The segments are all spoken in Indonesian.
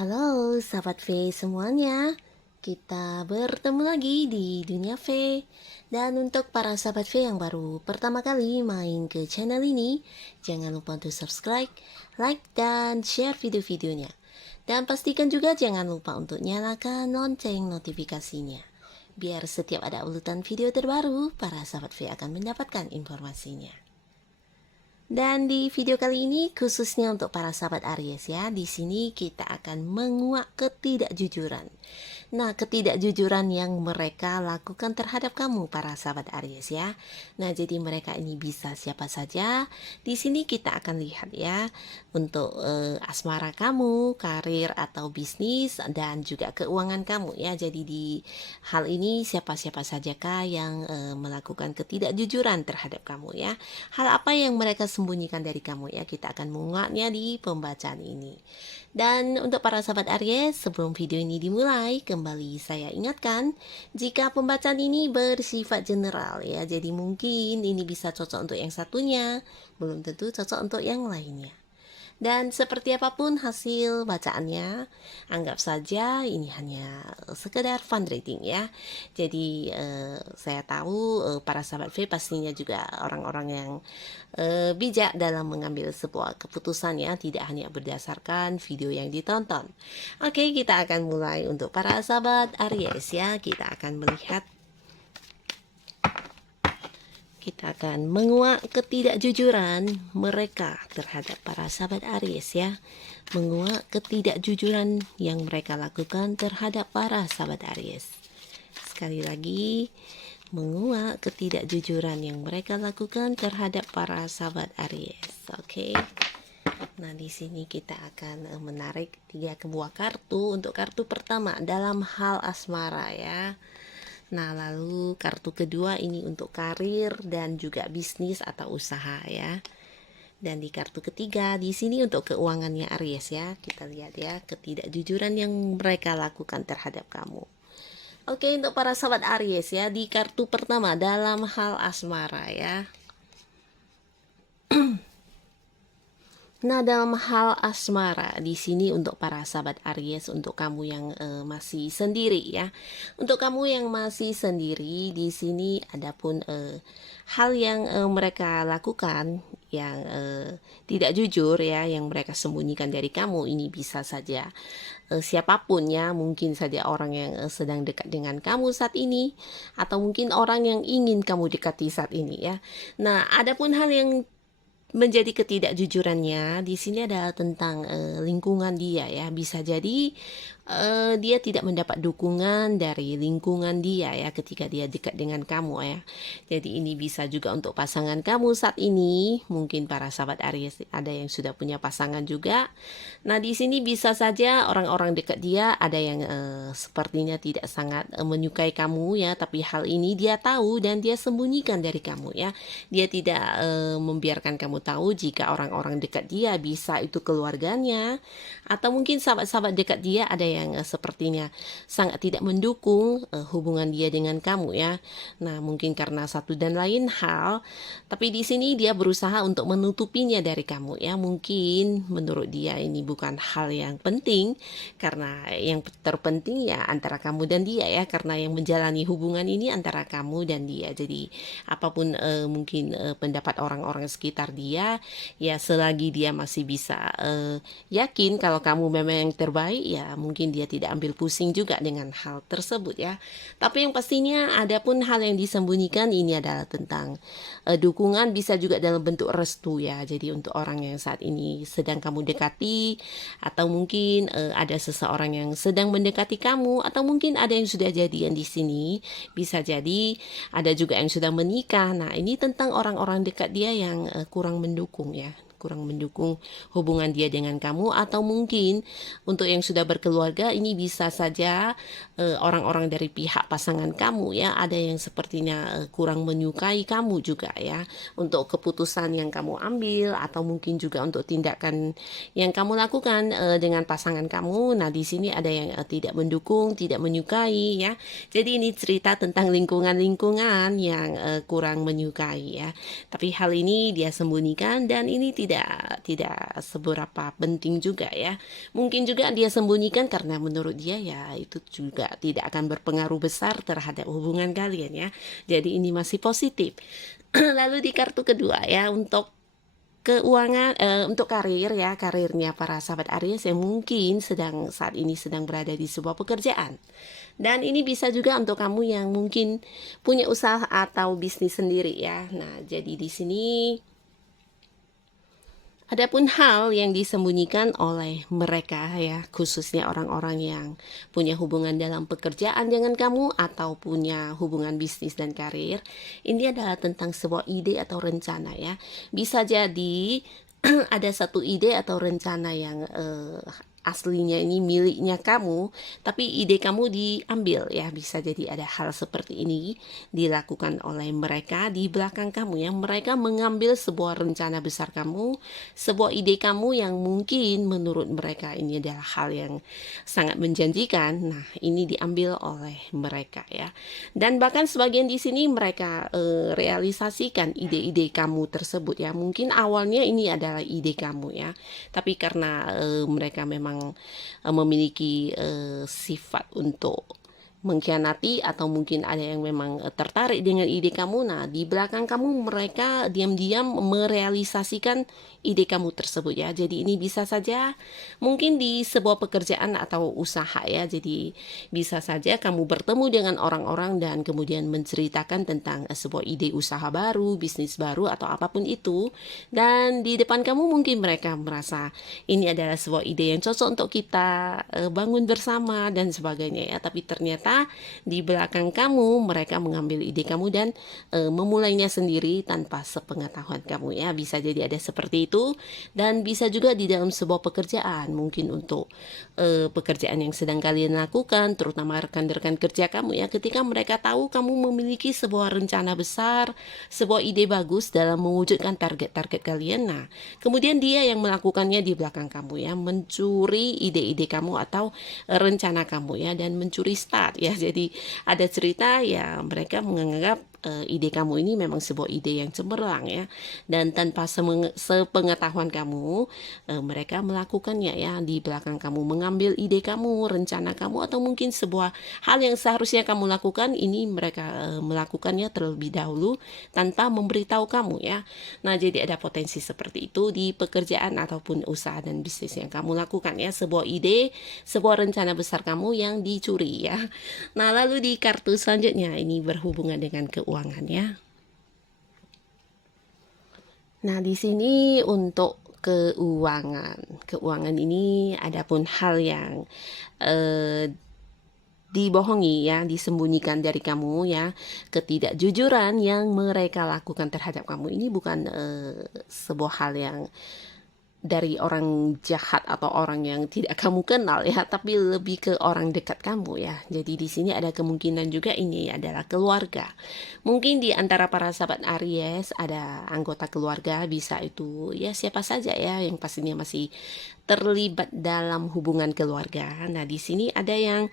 Halo sahabat V semuanya, kita bertemu lagi di Dunia V. Dan untuk para sahabat V yang baru pertama kali main ke channel ini, jangan lupa untuk subscribe, like, dan share video-videonya. Dan pastikan juga jangan lupa untuk nyalakan lonceng notifikasinya, biar setiap ada urutan video terbaru, para sahabat V akan mendapatkan informasinya. Dan di video kali ini khususnya untuk para sahabat Aries ya, di sini kita akan menguak ketidakjujuran. Nah, ketidakjujuran yang mereka lakukan terhadap kamu para sahabat Aries ya. Nah, jadi mereka ini bisa siapa saja. Di sini kita akan lihat ya untuk asmara kamu, karir atau bisnis dan juga keuangan kamu ya. Jadi di hal ini siapa-siapa sajakah yang melakukan ketidakjujuran terhadap kamu ya. Hal apa yang mereka sembunyikan dari kamu ya, kita akan menguaknya di pembacaan ini. Dan untuk para sahabat Aries, sebelum video ini dimulai, kembali saya ingatkan, jika pembacaan ini bersifat general ya, jadi mungkin ini bisa cocok untuk yang satunya, belum tentu cocok untuk yang lainnya. Dan seperti apapun hasil bacaannya, anggap saja ini hanya sekedar fun reading ya. Jadi saya tahu para sahabat V pastinya juga orang-orang yang bijak dalam mengambil sebuah keputusan ya, tidak hanya berdasarkan video yang ditonton. Oke, kita akan mulai untuk para sahabat Aries ya. Kita akan menguak ketidakjujuran mereka terhadap para sahabat Aries ya. Menguak ketidakjujuran yang mereka lakukan terhadap para sahabat Aries. Sekali lagi, menguak ketidakjujuran yang mereka lakukan terhadap para sahabat Aries. Oke. Nah, di sini kita akan menarik 3 buah kartu. Untuk kartu pertama dalam hal asmara ya. Nah, lalu kartu kedua ini untuk karir dan juga bisnis atau usaha ya. Dan di kartu ketiga di sini untuk keuangannya Aries ya. Kita lihat ya ketidakjujuran yang mereka lakukan terhadap kamu. Oke, untuk para sahabat Aries ya, di kartu pertama dalam hal asmara ya. Nah, dalam hal asmara di sini untuk para sahabat Aries, untuk kamu yang masih sendiri ya. Untuk kamu yang masih sendiri di sini adapun hal yang mereka lakukan yang tidak jujur ya, yang mereka sembunyikan dari kamu, ini bisa saja siapapun ya, mungkin saja orang yang sedang dekat dengan kamu saat ini, atau mungkin orang yang ingin kamu dekati saat ini ya. Nah, adapun hal yang menjadi ketidakjujurannya di sini adalah tentang lingkungan dia ya. Bisa jadi dia tidak mendapat dukungan dari lingkungan dia ya ketika dia dekat dengan kamu ya. Jadi ini bisa juga untuk pasangan kamu saat ini. Mungkin para sahabat Aries ada yang sudah punya pasangan juga. Nah, di sini bisa saja orang-orang dekat dia ada yang sepertinya tidak sangat menyukai kamu ya, tapi hal ini dia tahu dan dia sembunyikan dari kamu ya. Dia tidak membiarkan kamu tahu jika orang-orang dekat dia, bisa itu keluarganya atau mungkin sahabat-sahabat dekat dia ada yang sepertinya sangat tidak mendukung hubungan dia dengan kamu ya. Nah, mungkin karena satu dan lain hal, tapi di sini dia berusaha untuk menutupinya dari kamu ya. Mungkin menurut dia ini bukan hal yang penting, karena yang terpenting ya antara kamu dan dia ya, karena yang menjalani hubungan ini antara kamu dan dia. Jadi apapun mungkin pendapat orang-orang sekitar dia ya, selagi dia masih bisa yakin kalau kamu memang yang terbaik ya, mungkin dia tidak ambil pusing juga dengan hal tersebut ya. Tapi yang pastinya adapun hal yang disembunyikan ini adalah tentang dukungan, bisa juga dalam bentuk restu ya. Jadi untuk orang yang saat ini sedang kamu dekati, atau mungkin ada seseorang yang sedang mendekati kamu, atau mungkin ada yang sudah jadian di sini, bisa jadi ada juga yang sudah menikah. Nah, ini tentang orang-orang dekat dia yang kurang mendukung ya, kurang mendukung hubungan dia dengan kamu, atau mungkin untuk yang sudah berkeluarga ini bisa saja orang-orang dari pihak pasangan kamu ya, ada yang sepertinya kurang menyukai kamu juga ya, untuk keputusan yang kamu ambil atau mungkin juga untuk tindakan yang kamu lakukan dengan pasangan kamu. Nah, di sini ada yang tidak mendukung, tidak menyukai ya. Jadi ini cerita tentang lingkungan-lingkungan yang kurang menyukai ya. Tapi hal ini dia sembunyikan dan ini tidak tidak seberapa penting juga ya. Mungkin juga dia sembunyikan karena menurut dia ya itu juga tidak akan berpengaruh besar terhadap hubungan kalian ya. Jadi ini masih positif. Lalu di kartu kedua ya, untuk keuangan, untuk karir ya, karirnya para sahabat Aries yang mungkin saat ini sedang berada di sebuah pekerjaan. Dan ini bisa juga untuk kamu yang mungkin punya usaha atau bisnis sendiri ya. Nah, jadi di sini adapun hal yang disembunyikan oleh mereka ya, khususnya orang-orang yang punya hubungan dalam pekerjaan dengan kamu atau punya hubungan bisnis dan karir, ini adalah tentang sebuah ide atau rencana ya. Bisa jadi ada satu ide atau rencana yang aslinya ini miliknya kamu, tapi ide kamu diambil ya. Bisa jadi ada hal seperti ini dilakukan oleh mereka di belakang kamu ya. Mereka mengambil sebuah rencana besar kamu, sebuah ide kamu yang mungkin menurut mereka ini adalah hal yang sangat menjanjikan. Nah, ini diambil oleh mereka ya. Dan bahkan sebagian di sini mereka realisasikan ide-ide kamu tersebut ya. Mungkin awalnya ini adalah ide kamu ya, tapi karena mereka memang memiliki sifat untuk mengkhianati atau mungkin ada yang memang tertarik dengan ide kamu. Nah, di belakang kamu mereka diam-diam merealisasikan ide kamu tersebut ya. Jadi ini bisa saja mungkin di sebuah pekerjaan atau usaha ya. Jadi bisa saja kamu bertemu dengan orang-orang dan kemudian menceritakan tentang sebuah ide usaha baru, bisnis baru atau apapun itu. Dan di depan kamu mungkin mereka merasa ini adalah sebuah ide yang cocok untuk kita bangun bersama dan sebagainya ya. Tapi ternyata di belakang kamu mereka mengambil ide kamu dan memulainya sendiri tanpa sepengetahuan kamu ya. Bisa jadi ada seperti itu. Dan bisa juga di dalam sebuah pekerjaan, mungkin untuk pekerjaan yang sedang kalian lakukan, terutama rekan-rekan kerja kamu ya, ketika mereka tahu kamu memiliki sebuah rencana besar, sebuah ide bagus dalam mewujudkan target-target kalian. Nah, kemudian dia yang melakukannya di belakang kamu ya, mencuri ide-ide kamu atau rencana kamu ya, dan mencuri start ya. Jadi ada cerita ya, mereka menganggap ide kamu ini memang sebuah ide yang cemerlang ya, dan tanpa sepengetahuan kamu mereka melakukannya ya di belakang kamu, mengambil ide kamu, rencana kamu, atau mungkin sebuah hal yang seharusnya kamu lakukan, ini mereka melakukannya terlebih dahulu tanpa memberitahu kamu ya. Nah, jadi ada potensi seperti itu di pekerjaan ataupun usaha dan bisnis yang kamu lakukan ya, sebuah ide, sebuah rencana besar kamu yang dicuri ya. Nah, lalu di kartu selanjutnya ini berhubungan dengan keuangan ya. Nah, di sini untuk keuangan ini adapun hal yang dibohongi ya, disembunyikan dari kamu ya, ketidakjujuran yang mereka lakukan terhadap kamu ini bukan sebuah hal yang dari orang jahat atau orang yang tidak kamu kenal ya, tapi lebih ke orang dekat kamu ya. Jadi di sini ada kemungkinan juga ini adalah keluarga. Mungkin di antara para sahabat Aries ada anggota keluarga, bisa itu ya siapa saja ya yang pastinya masih terlibat dalam hubungan keluarga. Nah, di sini ada yang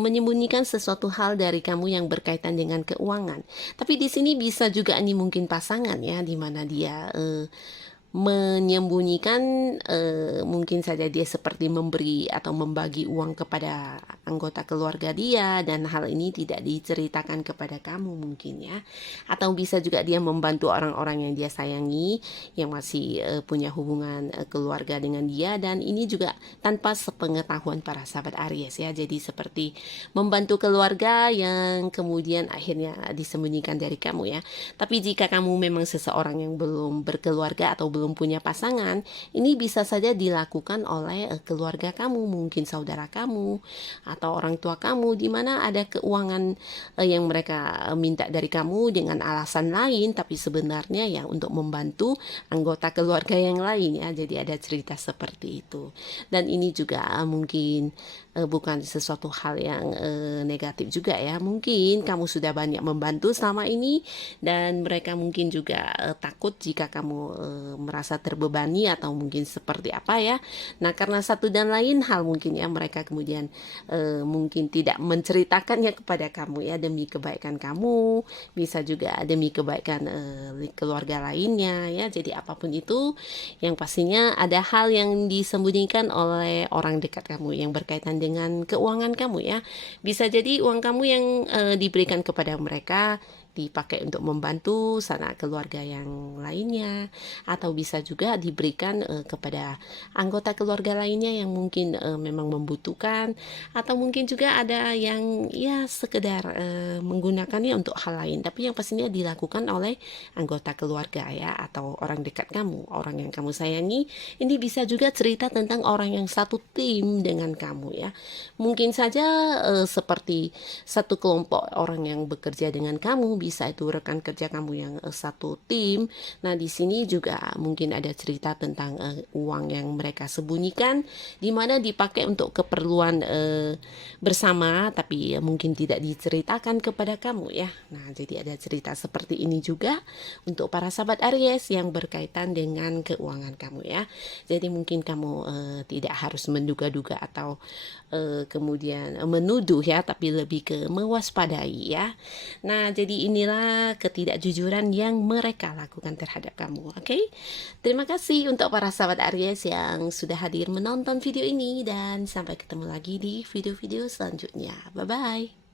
menyembunyikan sesuatu hal dari kamu yang berkaitan dengan keuangan. Tapi di sini bisa juga ini mungkin pasangan ya, di mana dia menyembunyikan, mungkin saja dia seperti memberi atau membagi uang kepada anggota keluarga dia, dan hal ini tidak diceritakan kepada kamu mungkin ya. Atau bisa juga dia membantu orang-orang yang dia sayangi, yang masih punya hubungan keluarga dengan dia, dan ini juga tanpa sepengetahuan para sahabat Aries ya. Jadi seperti membantu keluarga yang kemudian akhirnya disembunyikan dari kamu ya. Tapi jika kamu memang seseorang yang belum berkeluarga atau belum punya pasangan, ini bisa saja dilakukan oleh keluarga kamu, mungkin saudara kamu atau orang tua kamu, di mana ada keuangan yang mereka minta dari kamu dengan alasan lain, tapi sebenarnya ya untuk membantu anggota keluarga yang lain ya. Jadi ada cerita seperti itu. Dan ini juga mungkin bukan sesuatu hal yang negatif juga ya. Mungkin kamu sudah banyak membantu selama ini, dan mereka mungkin juga takut jika kamu merasa terbebani atau mungkin seperti apa ya. Nah, karena satu dan lain hal mungkin ya mereka kemudian mungkin tidak menceritakannya kepada kamu ya, demi kebaikan kamu, bisa juga demi kebaikan keluarga lainnya ya. Jadi apapun itu, yang pastinya ada hal yang disembunyikan oleh orang dekat kamu yang berkaitan dengan keuangan kamu ya. Bisa jadi uang kamu yang diberikan kepada mereka dipakai untuk membantu sanak keluarga yang lainnya, atau bisa juga diberikan kepada anggota keluarga lainnya yang mungkin memang membutuhkan, atau mungkin juga ada yang ya sekedar menggunakannya untuk hal lain, tapi yang pastinya dilakukan oleh anggota keluarga ya, atau orang dekat kamu, orang yang kamu sayangi. Ini bisa juga cerita tentang orang yang satu tim dengan kamu ya. Mungkin saja seperti satu kelompok orang yang bekerja dengan kamu, bisa itu rekan kerja kamu yang satu tim. Nah, di sini juga mungkin ada cerita tentang uang yang mereka sembunyikan, di mana dipakai untuk keperluan bersama, tapi mungkin tidak diceritakan kepada kamu ya. Nah, jadi ada cerita seperti ini juga untuk para sahabat Aries yang berkaitan dengan keuangan kamu ya. Jadi mungkin kamu tidak harus menduga-duga atau kemudian menuduh ya, tapi lebih ke mewaspadai ya. Nah, jadi inilah ketidakjujuran yang mereka lakukan terhadap kamu. Oke? Terima kasih untuk para sahabat Aries yang sudah hadir menonton video ini, dan sampai ketemu lagi di video-video selanjutnya. Bye-bye.